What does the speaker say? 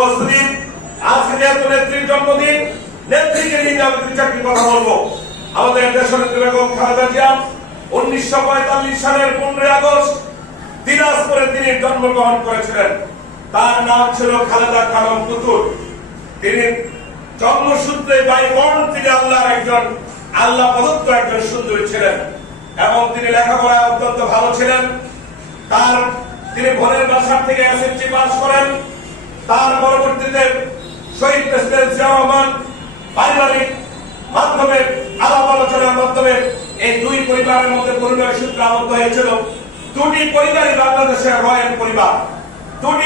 উপস্থিত, আজকে যেহেতু নেত্রীর জন্মদিন, নেত্রীকে নিয়ে আমি দুই চারটি কথা বলবো। আমাদের দেশনেত্রী বেগম খালেদা জিয়া 1945 সালের 15 আগস্ট দিনাজপুরে তিনি জন্মগ্রহণ করেছিলেন। তার নাম ছিল খালেদা খানম পুতুল। তিনি জন্মসূত্রে বাইবর্ন, তিনি আল্লাহর একজন আল্লাহ প্রদত্ত একজন সুন্দরী ছিলেন এবং তিনি লেখাপড়ায় অত্যন্ত ভালো ছিলেন। তিনি বোনের বাসার থেকে এসএসসি পাস করেন। তার পরবর্তীতে শহীদ প্রেসিডেন্ট জিয়াউর রহমান পারিবারিক মাধ্যমে আলাপ আলোচনার মাধ্যমে এই দুই পরিবারের মধ্যে পরিণয় সূত্র আবদ্ধ হয়েছিল। দুটি পরিবারই বাংলাদেশের রয়্যাল পরিবার।